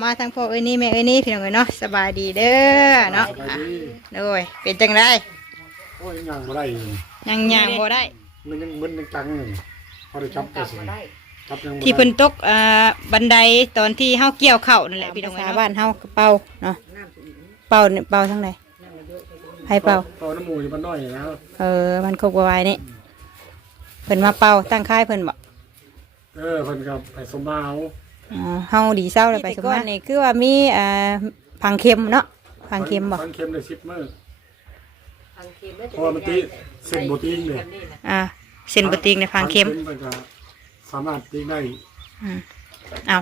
มาทางพ่อเอ้ยนี่แม่เอ้ยนี่พี่น้องเอ้ยเนาะสบายดีเด้อเนาะโดยเป็นจังได้โอ้ยยังบ่ได้ยังบ่ได้มันยังมึนยังตังอยู่พอได้จับก็สิจับยังที่เพิ่นตกบันไดตอนที่เฮาเกี่ยวข้าวนั่นแหละพี่น้องเอ้ยบ้านเฮากระเป๋าเนาะเป่าทางไหนให้เป่าน้ำมูอยู่บ้านน้อยแล้วมันครบกว่าไว้นี่เพิ่นมาเป่าตั้งค่ายเพิ่นบ่เพิ่นกับไปสมบาวเฮาดีเศร้าเลยไปสมมานี่คือว่ามีผังเค็มเนาะผังเค็มบ่ผังเค็มได้10มื้อพอมันติเส้นบ่ติงเลยเส้นบ่ติงในผังเค็มมันก็สามารถติงได้เอา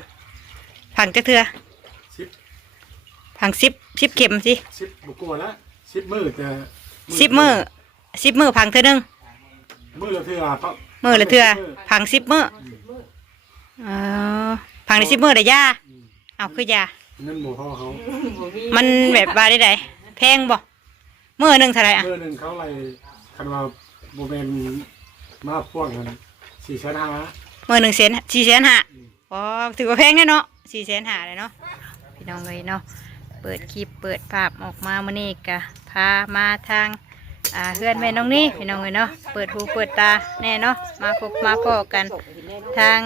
ผังจักเทื่อผัง10เข็มสิ10บ่กว่าละ10มื้อแต่10มื้อผังเทื่อนึงมื้อละเทื่อมื้อละเทื่อผัง10มื้อผังใน10มื้อได้ยาเอาคือยาเงินบ่พอเขามันแบบว่าได้แพงบ่มื้อนึงเท่าไหร่มื้อนึงเขาไล่คันว่าบ่แม่นมาพวกนั้น4,500มื้อนึง4,500อ๋อถือว่าแพงแน่เนาะ4,500เลยเนาะพี่น้องเลยเนาะเปิดคลิปเปิดภาพออกมามื้อนี้ก็พามาทางเพื่อนแม่น้องนี่พี่น้องเลยเนาะเปิดหูเปิดตาแน่เนาะมาพบมาพอกันทาง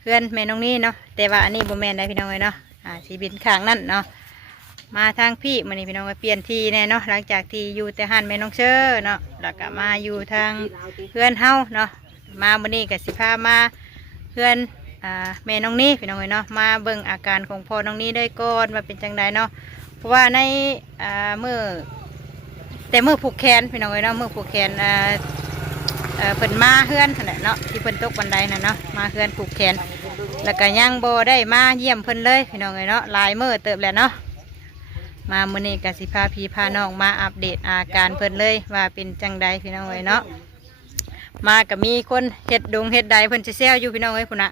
เพื่อนแม่น้องนี่เนาะแต่ว่าอันนี้บ่แม่นได้พี่น้องเลยเนาะสีบินข้างนั่นเนาะมาทางพี่มื้อนี้พี่น้องเปลี่ยนที่แน่เนาะหลังจากที่อยู่แต่หันแม่น้องเชอเนาะแล้วก็มาอยู่ทางเพื่อนเฮาเนาะมามื้อนี้ก็สิพามาเพื่อนแม่น้องนี่พี่น้องเลยเนาะมาเบิ่งอาการของพ่อน้องนี่ได้ก่อนว่าเป็นจังไดเนาะเพราะว่าในแต่มือผูกแขนพี่น้องเลยเนาะมือผูกแขนเพิ่นมาเฮือนนั่นแหละเนาะที่เพิ่นตกบันไดน่ะเนาะมาเฮือนผูกแขนแล้วก็ยังบ่ได้มาเยี่ยมเพิ่นเลยพี่น้องเลยเนาะหลายมื้อเติบแล้วเนาะมามื้อนี้ก็สิพาพี่พาน้องมาอัปเดตอาการเพิ่นเลยว่าเป็นจังไดพี่น้องเลยเนาะมาก็มีคนเฮ็ดดงเฮ็ดใดเพิ่นสิแซวอยู่พี่น้องเอ้ยพุ่นน่ะ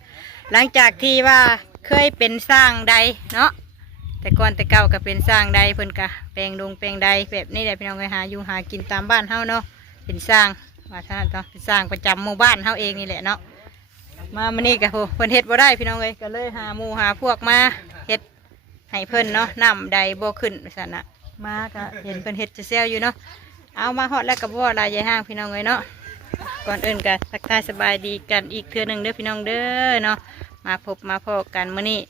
หลังจากที่ว่าเคยเป็นสร้างใดเนาะแต่ก่อนแต่เก่าก็เป็นสร้างใดเพิ่นก็แปลงดงแปลงใดแบบนี้แหละพี่น้องเอ้ยหาอยู่หากินตามบ้านเฮาเนาะเป็นสร้างว่าท่านต้องเป็นสร้างประจำหมู่บ้านเฮาเองนี่แหละเนาะมามื้อนี้ก็โหเพิ่นเฮ็ดบ่ได้พี่น้องเอ้ยก็เลยหาหมู่หาพวกมาเฮ็ดให้เพิ่นเนาะน้ำใดบ่ขึ้นซั่นน่ะมาก็เห็นเพิ่นเฮ็ดจะแซวอยู่เนาะเอามาฮอดแล้วก็บ่ลายใหญ่ห้างพี่น้องเอ้ยเนาะก่อนอื่นกันทักทายสบายดีกันอีกเทื่อหนึ่งเด้อพี่น้องเด้อเนาะมาพบมาพอกันมื้อนี้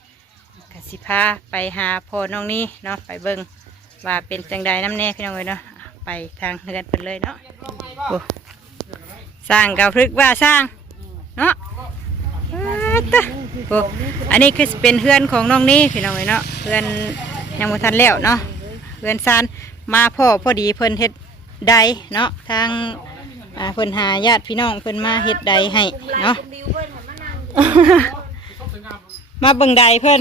กสิพาไปหาพ่อน้องนี่เนาะไปเบิ่งว่าเป็นจังใดน้ำแน่พี่น้องเลยเนาะไปทางเฮือนเพิ่นเลยเนาะโอ้สร้างเก่าพลึกว่าสร้างเนาะโอ้อันนี้คือเป็นเฮือนของน้องนี่พี่น้องเลยเนาะเฮือนยังบ่ทันแล้วเนาะเฮือนซานมาพ่อพอดีเพิ่นเฮ็ดใดเนาะทางเพิ่นหาญาติพี่น้องเพิ่นมาเฮ็ดใดให้เนาะ มาเบิ่งใดเพิ่น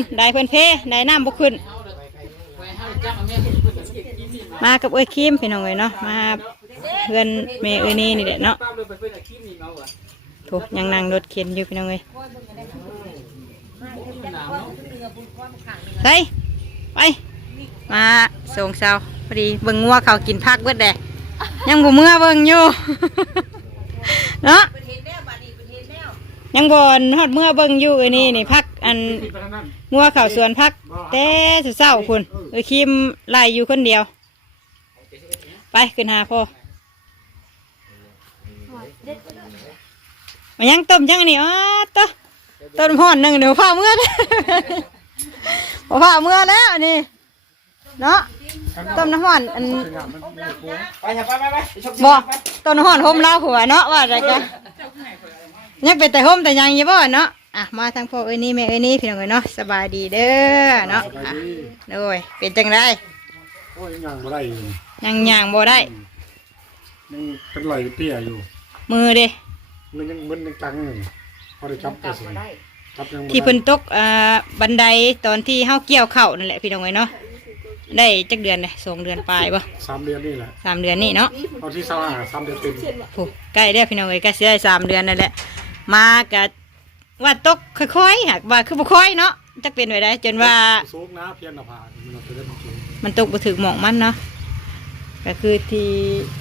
เพใดน้ำบุขึ้นมากับเอ้ยคิมพี่น้องเลยเนาะมาเพื่อนเมย์เอ้ยนี่แหละเนาะถูกยังนั่งรถเข็นอยู่พี่น้องเลยไปมาส่งเสาพอดีเบิ่งงัวเขากินผักเบิดแดดยังบ่เมื่อเบิ่งอยู่เนาะยังบอนฮอดเมื่อเบิ่งอยู่นี่พักอันงัวเข่าสวนพักแต่เศร้าคุณคิมไล่อยู่คนเดียวไปขึ้นหาพ่อมายังต้มยังนี่ต้นห่อนหนึ่งเดี๋ยวผ้าเมื่อผ้าเมื่อแล้วนี่เนาะต้มน้ำห่อนอันบ่ต้นห่อนห่มเล่าหัวเนาะว่าอะไรกันยังเป็นแต่ห่มแต่ยังยี่บ่เนาะมาทางพ่อเอ้ยนี่แม่เอ้ยนี่พี่น้องเอ้ยเนาะสบายดีเด้อเนาะโดยเป็นจังไดโอ้ยยังบ่ได้ยังบ่ได้ยังเป็นไหลเตี้ยอยู่มือเด้มันยังตังอยู่พอได้จับก็สิจับยังที่เพิ่นตกบันไดตอนที่เฮาเกี่ยวข้าวนั่นแหละพี่น้องเอ้ยเนาะได้จักเดือนเลย2 เดือนปลายบ่3 เดือนนี่แหละ3 เดือนนี่เนาะตอนที่3 เดือนเต็มโอ้ใกล้แล้วพี่น้องเอ้ยใกล้สิได้3 เดือนนั่นแหละมากะว่าตกค่อยๆหากว่าคือบ่ค่อยเนาะจักเป็นไว้ได้จนว่าสูงนะเพียงหน้าผามันตกบ่ถึงหม่องมันเนาะก็คือที่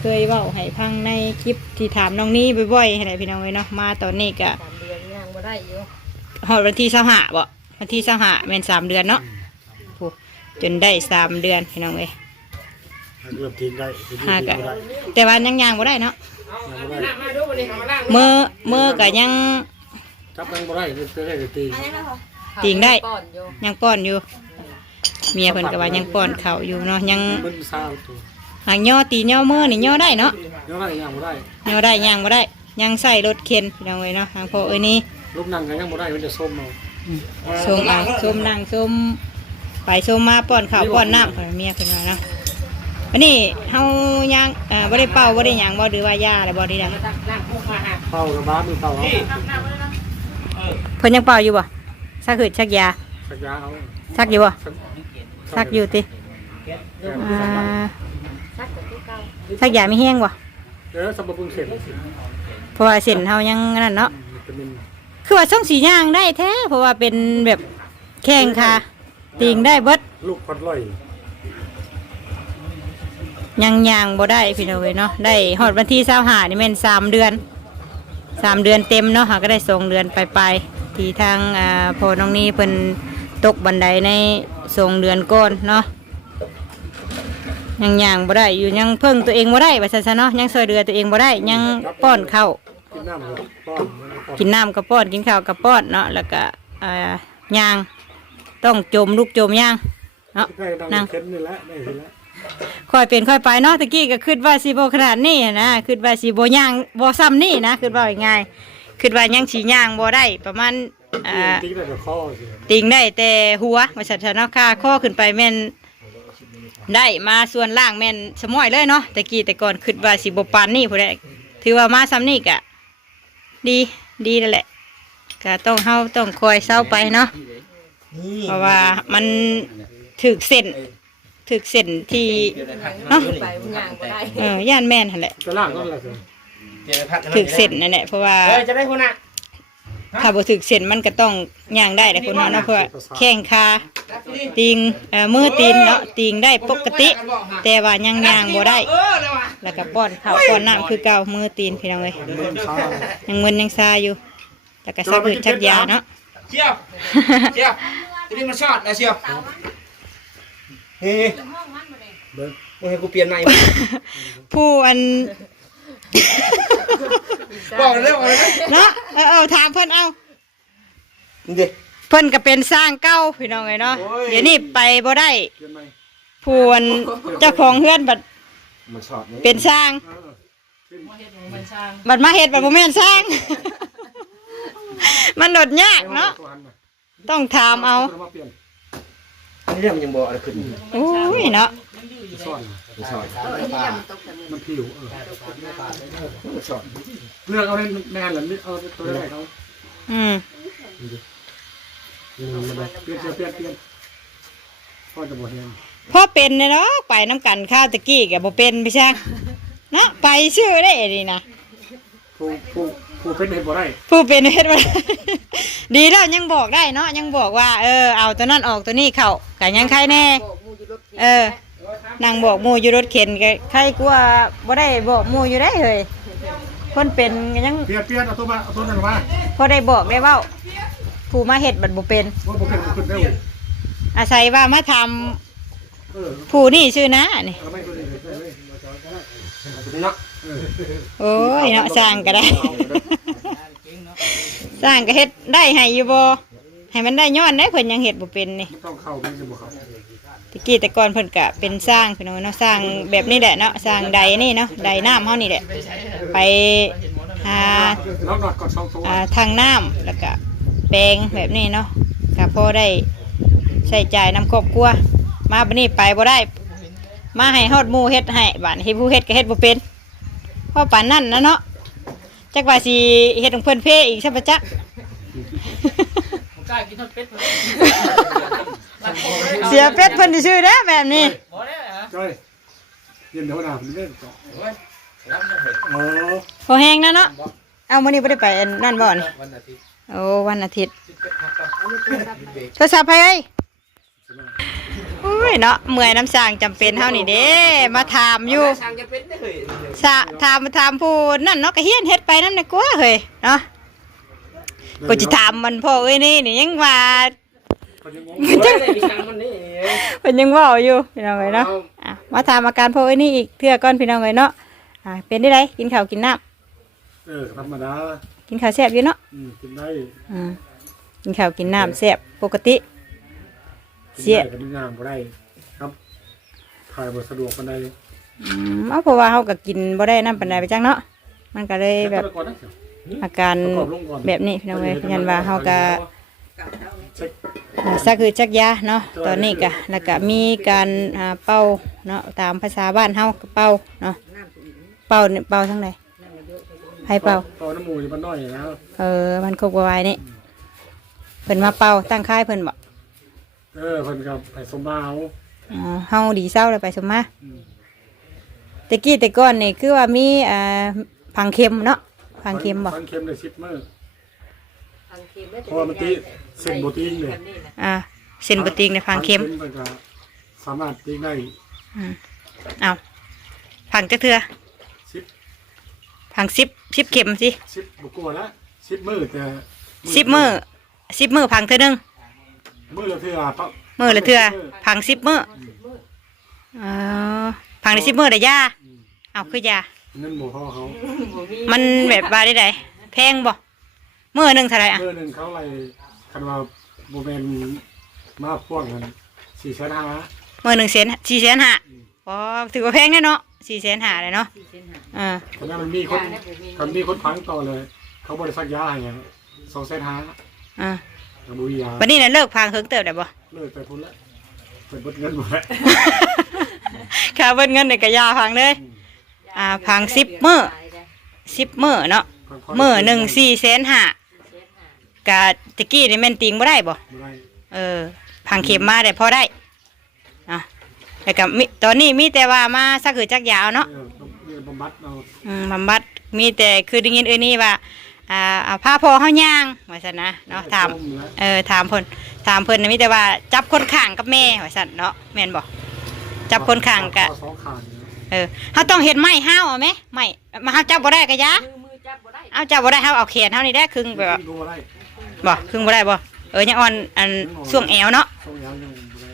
เคยเว้าให้ฟังในคลิปที่ถามน้องนี้บ่อยๆให้ได้พี่น้องเอ้ยเนาะมาตอนนี้ก็3 เดือนยังบ่ได้อยู่ฮอดวันที่25บ่ฮ วันที่25แม่น3เดือนเนาะโอ้จนได้3เดือนพี่น้องเอ้ย เริ่มทิ้งได้ หากะแต่ว่ายังย่างบ่ได้เนาะ ยังบ่ได้ มือก็ยัง จับยังบ่ได้จะได้ตี ติงได้ยังป้อนอยู่เมียเพิ่นก็ว่ายังป้อนข้าวอยู่เนาะยัง มันซาวตัว หางย่อตีย่อมือนี่ย่อได้เนาะ ยังได้ยังบ่ได้ ย่อได้ย่างบ่ได้ยังใส่รถเข็นพี่น้องเอ้ยเนาะทางพ่อเอ้ยนี่ ลูกนั่งก็ยังบ่ได้มันจะส้มเอา ส้มเอาส้มนั่งส้มไปส้มมาป้อนข้าวป้อนน้ำเมียเพิ่นว่าเนาะอันนี้เฮาย่างบ่ได้เป่าบ่ได้หยังบ่หรือว่ายาอะไรบ่ได้ดัง เป่ากับบ้ามือเป่าเอา เพิ่นยังเป่าอยู่บ่ซักหืดซักยา สักยาเอา ซักอยู่บ่ซักอยู่ติซักยาไม่แห้งบ่ สมบูรณ์เสร็จ เพราะว่าเส้นเฮายังนั่นเนาะ จะเป็น คือว่าช่องสีย่างได้แท้เพราะว่าเป็นแบบแข้งค่ะติงได้เบิด ลูกพัดลอย ยังย่างบ่ได้พี่น้องเว้ยเนาะได้ฮอดวันที่25นี่แม่น3 เดือน3 เดือนเต็มเนาะหาก็ได้2 เดือนไปที่ทางพ่อน้องนี่เพิ่นตกบันไดใน2 เดือนก่อนเนาะยังย่างบ่ได้อยู่ยังเพิ่งตัวเองบ่ได้ว่าซั่นซะเนาะยังช่วยเหลือตัวเองบ่ได้ยังป้อนข้าว กินน้ำกับป้อน กินน้ำกระป้อนกินข้าวกระป้อนเนาะแล้วก็ย่างต้องจมลูกจมย่างเนาะ ได้ดังเข็มนี่แหละได้ทีละ ค่อยเป็นค่อยไปเนาะตะกี้ก็คิดว่าสิบ่ขนาดนี้นะคิดว่าสิบ่ย่างบ่ซ้ำนี่นะคิดว่าง่ายๆคิดว่ายังสิย่างบ่ได้ประมาณตีได้กับข้อสิ ติงได้แต่หัวว่าซั่นเนาะค่าข้อขึ้นไปแม่นได้มาส่วนล่างแม่นสมอยเลยเนาะตะกี้แต่ก่อนคิดว่าสิบ่ปานนี้ผู้ใดถือว่ามาซ้ำนี่ก็ดีนั่นแหละก็ต้องเฮาต้องคอยเศร้าไปเนาะเพราะว่ามันถึกเส้นที่เนาะย่านแม่นหั่นแหละ จะล่างก็อะไรสิ ถึกเส้นนั่นแหละเพราะว่า จะได้คนน่ะ ถ้าบ่ถึกเส้นมันก็ต้องย่างได้แต่คนเนาะเนาะเพราะว่าแข้งขาตีงมือตีนเนาะตีงได้ปกติ แต่ว่ายังย่างบ่ได้ แล้วก็ป้อนข้าวป้อนน้ำคือเก่ามือตีนพี่น้องเอ้ย มันซา ยังมึนยังซาอยู่แล้วก็ซักหืดชักยาเนาะ เชียวทีนี้มันชอดนะเชียวเฮ้ย เบิ้ง มึงให้กูเปลี่ยนใหม่ ผู้อัน บอกเลยบอกเลย เนาะถามเพิ่นเอา นี่ดิ เพิ่นก็เป็นสร้างเก่าพี่น้องไงเนาะเดี๋ยวนี้ไปบ่ได้ เปลี่ยนไหม ผู้อันเจ้าของเฮือนบัด มันชอดนี่ เป็นสร้างบัดมาเฮ็ดบัดบ่แม่นสร้าง มันโดดยากเนาะต้องถามเอา นี่เรื่องมันยังบอกอะไรขึ้น โอ้ยเนาะ ซ่อน มันชอด มันผิว มันชอด เลือกเอาเล่นแม่นหรือเอาตัวได้เขา อืม มันได้เปลี่ยนพ่อจะบ่เห็น พอเป็นเนาะไปน้ำกันข้าวตะกี้ก็บ่เป็นพี่ช่างเนาะไปชื่อได้นี่นะ ผู้เป็นเห็นบ่ได้ ผู้เป็นเฮ็ดบ่ได้ ดีแล้วยังบอกได้เนาะยังบอกว่าเอาตัวนั้นออกตัวนี้เข้าก็ยังใครแน่นั่งบอกหมู่อยู่รถเข็นก็ใครกลัวบ่ได้บอกหมู่อยู่ได้เฮ้ยคนเป็นก็ยัง เปลี่ยนเอาตัวนั้นมา พอได้บอกได้เว้าผู้มาเฮ็ดบัดบ่เป็น ว่าบ่เป็นขึ้นได้ อาศัยว่ามาทำผู้นี่ชื่อนะนี่ ไม่ตัวนี้เลย เนาะ โอ้ยเนาะสร้างก็ได้ สร้างก็เฮ็ดได้ให้อยู่บ่ให้มันได้ย้อนได้เพิ่นยังเฮ็ดบ่เป็นนี่ ต้องเข้าไม่ใช่บ่เข้า ตะกี้แต่ก่อนเพิ่นก็เป็นสร้างพี่น้องเนาะสร้างแบบนี้แหละเนาะสร้างใดนี่เนาะใดน้ำเฮานี่แหละ ไปหา แล้วนอดก่อน2ตัว ทางน้ำแล้วก็แปลงแบบนี้เนาะก็พอได้ใช้จ่ายนำครอบครัวมาบัดนี้ไปบ่ได้ มาให้ฮอดหมู่เฮ็ดให้บัดให้ผู้เฮ็ดก็เฮ็ดบ่เป็นเพราะปานนั้นนะเนาะจักว่าสิเฮ็ดของเพิ่นเพอีกซะบ่จัก กล้ากินทอดเป็ด เสียเป็ดเพิ่นชื่อเด้อแบบนี้ บ่ได้เหรอ จ้อยเย็นเดี๋ยวหน้าผมเล่นต่อโอ้ พอแห้งนะเนาะเอามื้อนี้บ่ได้ไปอันนั่นบ่นี่ วันอาทิตย์ โอ้วันอาทิตย์โทรศัพท์ไปเอ้ยโอ้ยเนาะเมื่อยน้ำสร้างจำเป็นเฮานี่เด้มาถามอยู่ ช่างจะเป็นได้เลย ถามผู้นั่นเนาะก็เฮียนเฮ็ดไปนำได้กว่าเฮ้ยเนาะกูสิถามมันพ่อเอ้ยนี่ยังว่า คนยังงง บ่ได้มีทางมันนี่ เพิ่นยังเว้าอยู่พี่น้องเอ้ยเนาะอ่ะมาถามอาการพ่อไอ้นี่อีกเทื่อก่อนพี่น้องเอ้ยเนาะเป็นได้ไดกินข้าวกินน้ำ ธรรมดา กินข้าวแซ่บอยู่เนาะ กินได้ กินข้าวกินน้ำแซ่บปกติเสีย กินงามก็ได้ครับถ่ายบทสะดวกกันได้ เอาเพราะว่าเฮาก็กินบ่ได้น้ำปานใดไปจังเนาะมันก็เลยแบบอาการแบบนี้พี่น้องเอ้ยยันว่าเฮาก็สักคือจักยาเนาะตอนนี้ก็แล้วก็มีการเป่าเนาะตามภาษาบ้านเฮาก็เป่าเนาะเป่าเนี่ยเป่าทั้งใดให้เป่า น้ำมูอยู่บ้านน้อยแล้ว มันครบกว่าวัยนี่เพิ่นมาเป่าตั้งค่ายเพิ่นบ่ เพิ่นกับไผ่สมมาเอา เฮาดีเศร้าเลยไปสมมาตะกี้แต่ก่อนนี่คือว่ามีผังเข็มเนาะผังเข็มบ่ พังเข็มเลย10 มื้อเพราะว่ามันตีเส้นโบตีงเลย เส้นบ่ติงในผังเข็ม มันก็สามารถตีได้ เอาผังจักเทื่อ 10 ผัง10เข็มสิ 10บ่กลัวละ10 มื้อแต่ 10มื้อผังเทื่อนึง มื้อละเทื่อ มื้อละเทื่อผัง10มื้อผังได้10มื้อได้ยาเอาคือยา เงินบ่พอเขา มันแบบว่าได้แพงบ่มื้อนึงเท่าไหร่อ่ะ มื้อนึงเขาไล่คันว่าบ่แม่นมาพ่วงกัน4,500,000 มื้อนึง4,500,000อ๋อถือว่าแพงแน่เนาะ4,500,000เลยเนาะแต่นั้นมันมีคนพังต่อเลย เขาบริษัทยาอย่างเงี้ย2,500,000กับบุรียา วันนี้น่ะเลิกพังเฮิงเติบได้บ่ เลิกไปพุ่นละเปิดเบิดเงินหมดแล้ว ค่าเบิดเงินได้ก็ยาพังเลยพัง10มื้อเนาะมื้อหนึ่ง4,500,000กะตะกี้นี่แม่นติงบ่ได้บ่ บ่ได้ พังเข็มมาได้พอได้แล้วก็มีตอนนี้มีแต่ว่ามาสักคือจักยาวเนาะ บำบัดเอา บำบัดมีแต่คือได้ยินนี่ว่าพาพ่อเฮาย่างว่าซั่นนะเนาะถามถามเพิ่นน่ะมีแต่ว่าจับคนข้างกับแม่ว่าซั่นเนาะแม่นบ่จับคนข้างกะ 2ข้าง เฮาต้องเฮ็ดไม้ห้าวเอาไหมไม้มาเฮาจับบ่ได้ก็ยาเอาจับบ่ได้เฮาเอาแขนเฮานี่ได้ครึ่งไปบ่ บ่ได้ บ่ครึ่งบ่ได้บ่ยังอ่อนช่วงแอวเนาะ ต้องยาวยังบ่ได้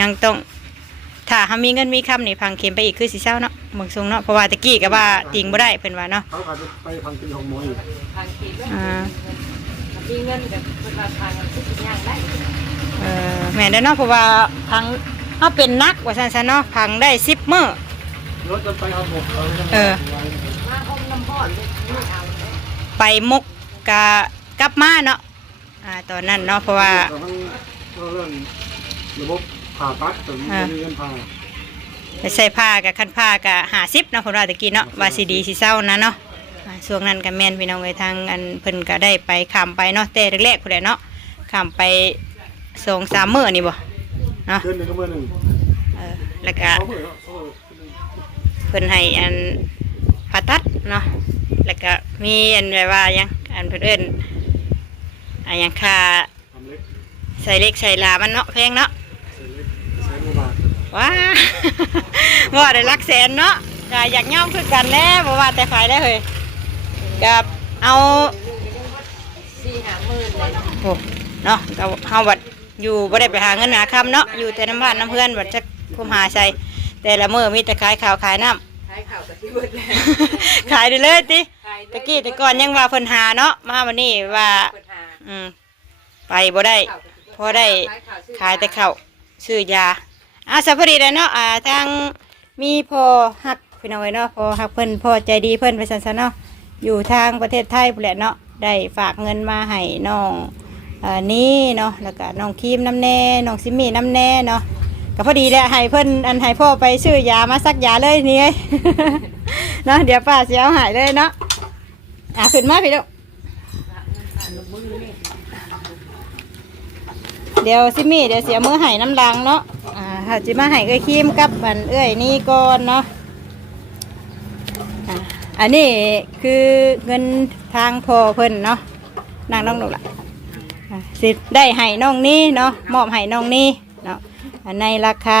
ยังต้องถ้าเฮามีเงินมีคำนี่พังเข็มไปอีกคือสิเศร้าเนาะเบิ่งทรงเนาะเพราะว่าตะกี้ก็ว่าติงบ่ได้เพิ่นว่าเนาะ เขาก็ไปพังกินของหมออีก มีเงินกับคนละทางทุกอย่างได้ แม่นได้เนาะเพราะว่าพังเฮาเป็นนักว่าซั่นๆเนาะพังได้10มื้อ รถจนไปเอาหมกเอา มาอมน้ำพอดเลยไม่เอา ไปมุกกลับมาเนาะตอนนั้นเนาะเพราะว่า เรื่องระบบผ่าตัดแต่มีเงินผ่า ไปใส่ผ้ากับคันผ้ากับ50เนาะเพิ่นว่าตะกี้เนาะว่าสิดีสิเศร้านะเนาะช่วงนั้นก็แม่นพี่น้องเอ้ยทางอันเพิ่นก็ได้ไปข้ามไปเนาะแต่แรกๆพุ่นแหละเนาะข้ามไป2-3 มื้อนี่บ่เนาะ เดือนนึงก็มื้อนึง แล้วก็ 2 มื้อเนาะ เพิ่นให้อันผ่าตัดเนาะแล้วก็มีอันแบบว่าหยังอันเพิ่นเอิ้นหยังค่า ทำเล็ก ใส่เล็กใส่ลามันเนาะแพงเนาะ ใช้โมบาย ว้า ว่าได้หลักแสนเนาะก็อยากย่อมคือกันแน่บ่ว่าแต่ขายได้เฮ้ยกับเอา 4-5 หมื่นเลย โอ้เนาะก็เฮาบัดอยู่บ่ได้ไปหาเงินหาคำเนาะอยู่แต่น้ำบ้านน้ำเพื่อนบัดจักคุมหาใส่แต่ละมื้อมีแต่ขายข้าวขายน้ำ ขายข้าวกับที่เบิดแล้ว ขายได้เลยติตะกี้แต่ก่อนยังว่าเพิ่นหาเนาะมาวันนี้ว่า เปิดหา ไปบ่ได้พอได้ขายแต่ข้าวซื้อยาสัพพอดีแล้วเนาะทางมีพ่อฮักพี่น้องเอ้ยเนาะพ่อฮักเพิ่นพ่อใจดีเพิ่นไปซั่นๆเนาะอยู่ทางประเทศไทยพุ่นแหละเนาะได้ฝากเงินมาให้น้องนี่เนาะแล้วก็น้องครีมน้ำแน่น้องซิมมี่น้ำแน่เนาะก็พอดีแหละให้เพิ่นให้พ่อไปซื้อยามาซักยาเลยนี่เอ้ย เนาะเดี๋ยวป้าสิเอาให้เลยเนาะขึ้นมาพี่ลูกเดี๋ยวซิมี่เดี๋ยวเสียมือให้น้ำลังเนาะถ้าจิมาให้เอ้ยครีมกับเอ้ยนี่ก่อนเนาะอันนี้คือเงินทางพ่อเพิ่นเนาะนางน้องหนูล่ะสิได้ให้น้องนี่เนาะมอบให้น้องนี่เนาะในราคา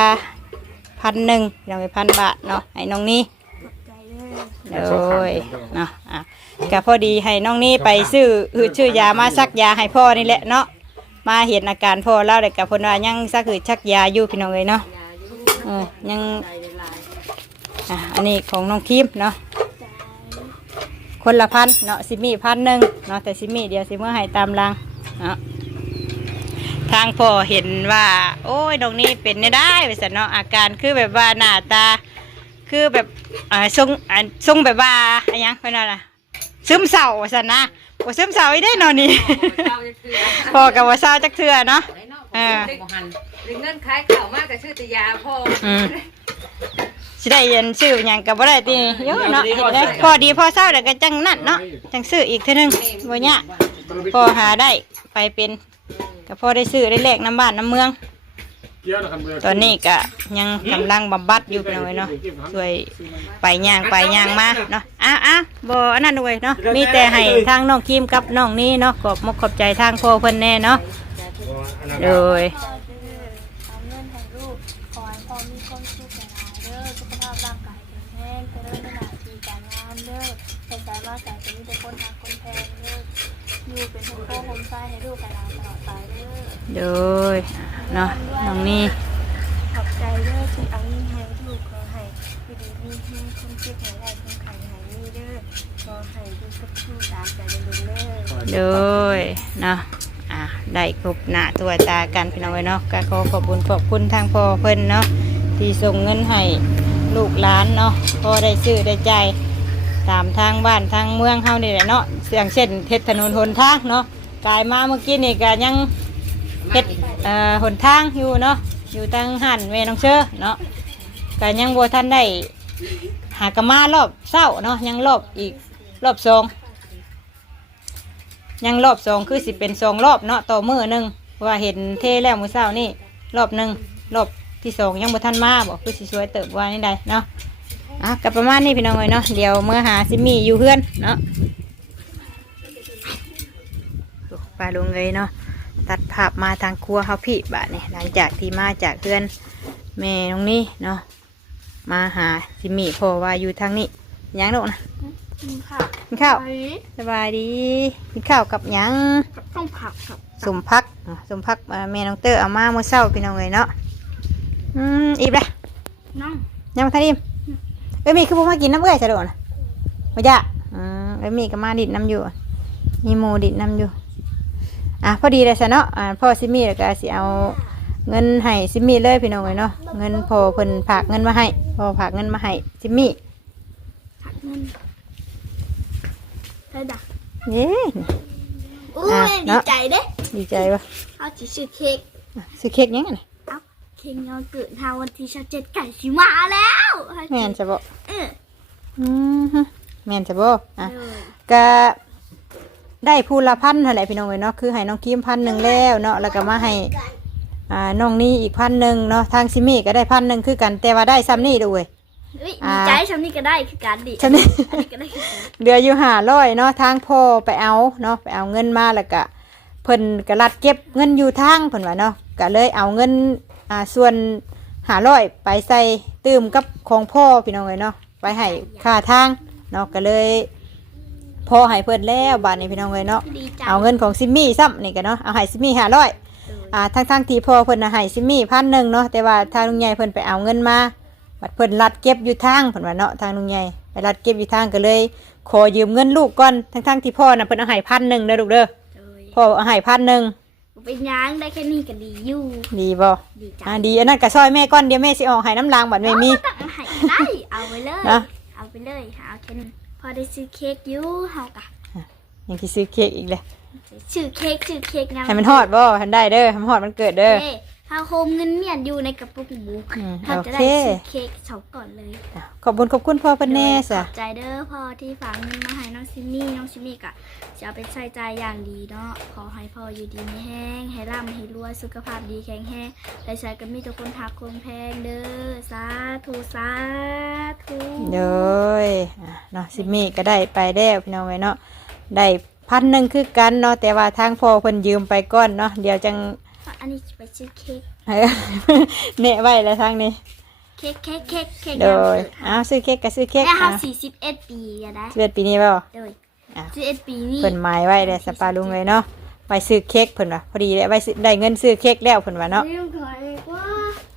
1,000เราไป1,000 บาทเนาะให้น้องนี่โดยเนาะก็พอดีให้น้องนี่ไปซื้อยามาซักยาให้พ่อนี่แหละเนาะ มาเห็นอาการพ่อเล่าแต่กับเพิ่นว่ายังสักคือชักยาอยู่พี่น้องเอ้ยเนาะยัง อันนี้ของน้องคิมเนาะคนละพันเนาะซิมี่1,000เนาะแต่ซิมี่เดียวสิเมื่อให้ตามรังเนาะทางพ่อเห็นว่าโอ้ยน้องนี่เป็นได้ไปสันเนาะอาการคือแบบว่าหน้าตาคือแบบทรงแบบว่าอะไรยังเป็นอะไรซึมเศร้าสันนะว่าซึมเศร้าอีได้นอนนี่ พ่อกับว่าเศร้าจักเทื่อเนาะเงินขายข่าวมากกับชื่อตยาพ่อสิได้ยันซื้อหยังกับบ่ได้ติเยอะเนาะเห็นได้พอดีพอเศร้าแล้วก็จังนั่นเนาะจังซื้ออีกเท่านึงบ่ยากพอหาได้ไปเป็นก็พอได้ซื้อได้แลกน้ำบ้านน้ำเมืองตอนนี้ก็ยังกำลังบำบัดอยู่หน่อยเนาะช่วยไปย่างมาเนาะบ่อันนั้นด้วยเนาะมีแต่ให้ทางน้องคิมกับน้องนี่เนาะขอบมกขอบใจทางพ่อเพิ่นแน่เนาะโดยอยู่เป็นคนโค้งคนซ้ายให้ลูกกับเราตลอดไปเด้อโดยเนาะน้องนี่ขอบใจเด้อที่เอาเงินให้ลูกขอให้อยู่ดีมีให้คนเจ็บหายได้คนไข้หายนี่เด้อขอให้ดูกับลูกตามใจเด้อโดยเนาะได้ครบหน้าตัวตากันพี่น้องเนาะก็ขอขอบคุณทางพ่อเพิ่นเนาะที่ส่งเงินให้ลูกหลานเนาะพอได้ซื้อได้ใจตามทางบ้านทางเมืองเฮานี่แหละเนาะอย่างเช่นเฮ็ดถนนหนทางเนาะกายมาเมื่อกี้นี่ก็ยังเฮ็ดหนทางอยู่เนาะอยู่ทางหันแม่น้องเชอเนาะก็ยังบ่ทันได้หากะมารอบเช้าเนาะยังรอบอีกรอบ2ยังรอบ2คือสิเป็น2รอบเนาะต่อมื้อนึงว่าเห็นเทแล้วมื้อเช้านี่รอบ1รอบที่2ยังบ่ทันมาบ่คือสิสวยเติบว่านี่ได้เนาะกับประมาณนี้พี่น้องเนาะเดี๋ยวเมื่อหาซิมี่อยู่เพื่อนเนาะไปลงเลยเนาะตัดภาพมาทางครัวเขาพี่บะเนี่ยหลังจากที่มาจากเพื่อนแม่ตรงนี้เนาะมาหาซิมี่พอว่าอยู่ทางนี้ยังลูกนะกินข้าวสบายดีกินข้าวกับยังต้องผักครับสมพักแม่น้องเตอร์เอามาเมื่อเช้าพี่น้องเลยเนาะอิ่มเลยน้องยังมาทานอิ่มมีคือพวกมากินน้ำเอื้อยสะดวกนะไม่ยากมีก็มาดิดน้ำอยู่มีโมดิดน้ำอยู่พอดีเลยซะเนาะพ่อซิมี่แล้วก็สิเอาเงินให้ซิมี่เลยพี่น้องเลยเนาะเงินพ่อเพิ่นฝากเงินมาให้พ่อฝากเงินมาให้ซิมี่ฝากเงินได้ดักเย้ดีใจเด้ดีใจปะเอาจะซื้อเค้กยังไงเค้กยอเกิดวันที่27ไก่สิมาแล้วแม่นจะบอกแม่นจะบอกก็ได้พูละ1,000เท่าไหร่พี่น้องเนาะคือให้น้องคิม1,000แล้วเนาะแล้วก็มาให้น้องนี่อีก1,000เนาะทางซิมี่ก็ได้1,000คือกันแต่ว่าได้ซ้ำนี่ด้วยดีใจซ้ำนี่ก็ได้คือกันดิซ้ำนี่เหลืออยู่500เนาะทางพ่อไปเอาเนาะไปเอาเงินมาแล้วก็เพิ่นก็รัดเก็บเงินอยู่ทางเพิ่นว่าเนาะก็เลยเอาเงินส่วน500ไปใส่ตื้มกับของพ่อพี่น้องเนาะไปให้ค่าทางเนาะก็เลยพ่อให้เพิ่นแล้วบาทนี้พี่น้องเนาะเอาเงินของซิมมี่ซ้ำนี่กันเนาะเอาให้ซิมมี่500ทั้งที่พ่อเพิ่นให้ซิมมี่1,000เนาะแต่ว่าทางลุงใหญ่เพิ่นไปเอาเงินมาบัดเพิ่นรัดเก็บอยู่ทางเพิ่นว่าเนาะทางลุงใหญ่ไปรัดเก็บอยู่ทางก็เลยขอยืมเงินลูกก่อนทั้งที่พ่อน่ะเพิ่นเอาให้1,000เด้อลูกเด้อพ่อเอาให้1,000เป็นยังได้แค่นี้ก็ดีอยู่ดีบ่ดีอันนั้นก็ซอยแม่ก่อนเดี๋ยวแม่สิออกให้น้ำรางบัดไม่มีให้ได้เอาไปเลยเอาไปเลยเอาแค่นี้พอได้ซื้อเค้กอยู่เฮากะยังที่ซื้อเค้กอีกเลยซื้อเค้กงามให้มันฮอดบ่ทันได้เด้อให้มันฮอดมันเกิดเด้อเฮาโฮมเงินเมียนอยู่ในกระปุกหมูถ้าจะได้ซื้อเค้ก2ก่อนเลยขอบคุณพ่อเพิ่นแน่ซะขอบใจเด้อพ่อที่ฝากเงินมาให้น้องซิมี่กะจะเอาไปใช้จ่ายอย่างดีเนาะขอให้พ่ออยู่ดีมีแห้งให้ร่ำให้รวยสุขภาพดีแข็งแรงได้ใช้ก็มีทุกคนทักคนแพงเด้อสาธุเด้อเนาะซิมี่ก็ได้ไปแล้วพี่น้องเนาะได้1,000คือกันเนาะแต่ว่าทางพ่อเพิ่นยืมไปก่อนเนาะเดี๋ยวจังอันนี้ไปซื้อเค้กเนะไว้แล้วทางนี้เค้กโดยซื้อเค้กก็ซื้อเค้กแม่เฮา41 ปีอะได้41 ปีนี้บ่โดย41 ปีนี้เพิ่นหมายไว้แล้วสปาลุงเลยเนาะ ไปซื้อเค้กเพิ่นว่าพอดีได้ไปซื้อได้เงินซื้อเค้กแล้วเพิ่นว่าเนาะ ไม่ต้องขอเลยว่า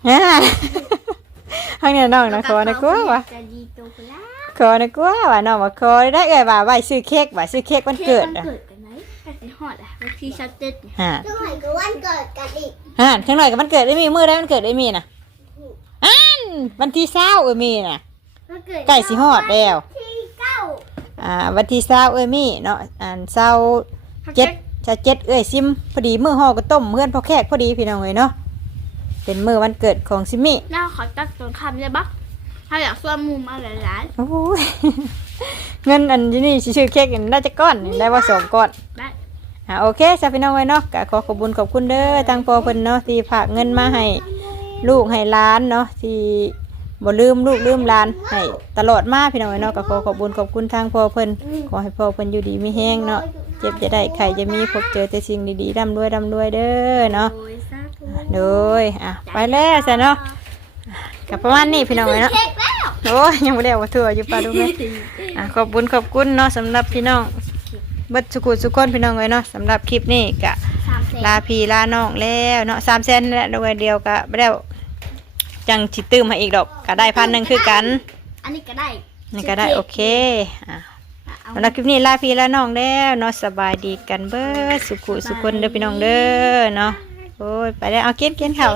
ฮ่าข้างนี้น้องนะขอนะกลัวว่ะ จะดีตัวกูละ ขอนะกลัวว่ะน้องว่าขอได้เอ้ยว่าไว้ซื้อเค้กว่าซื้อเค้กวันเกิด เค้ อ่ะ กวันเกิดกันไหมกันสิฮอดอ่ะวันที่ชัดเจนเนี่ย ฮ่า จังหวะก็วันเกิดกันอีก ฮ่าทั้งหน่อยกับมันเกิดได้มีมื้อได้มันเกิดได้มีน่ะอันวันที่20มีน่ะ วันเกิด ใกล้สิฮอดแล้ว ที่เก้า วันที่20มีเนาะ27จะ7ซิมพอดีมื้อห่อก็ต้มเพื่อนพ่อแขกพอดีพี่น้องเอ้ยเนาะเป็นมื้อวันเกิดของซิมี่ แล้วขอตักตรงคำได้บักถ้าอยากส่วนมุมมาหลาย โอ้ย เงินอันนี้สิซื้อเค้กน่าจะก้อนนี่ได้ว่า2ก้อน ๆได้ โอเคจ้าพี่น้องไว้เนาะก็ขอขอบคุณขอบคุณเด้อทางพ่อเพิ่นเนาะที่ฝากเงินมาให้ลูกให้หลานเนาะที่บ่ลืมลูกลืมหลานให้ตลอดมาพี่น้องไว้เนาะก็ขอขอบคุณขอบคุณทางพ่อเพิ่นขอให้พ่อเพิ่นอยู่ดีมีแฮงเนาะเจ็บจะได้ไข้จะมีพบเจอแต่สิ่งดีๆร่ำรวยเด้อเนาะ โดยสาธุ โดยไปแล้วซะเนาะก็ประมาณนี้พี่น้องไว้เนาะ เค้กแล้ว โอ้ยยังไม่ได้เอาทั่วอยู่ปลาดูไหมขอบคุณเนาะสำหรับพี่น้องเบัดสุขุสุขคนพี่น้องเลยเนาะสำหรับคลิปนี้กะ 300,000 ลาพี่ลาน้องแล้วเนาะ300,000แล้วด้วยเดียวกะไม่ได้จังจิตื้มมาอีกดอกก็ได้1,000คือกัน อันนี้ก็ได้ นี่ก็ได้โอเคสำหรับคลิปนี้ลาพี่ลาน้องแล้วเนาะสบายดีกันเบิดสุขุสุขคนเด้อพี่น้องเด้อเนาะโอ้ยไปแล้วเอากินข้าว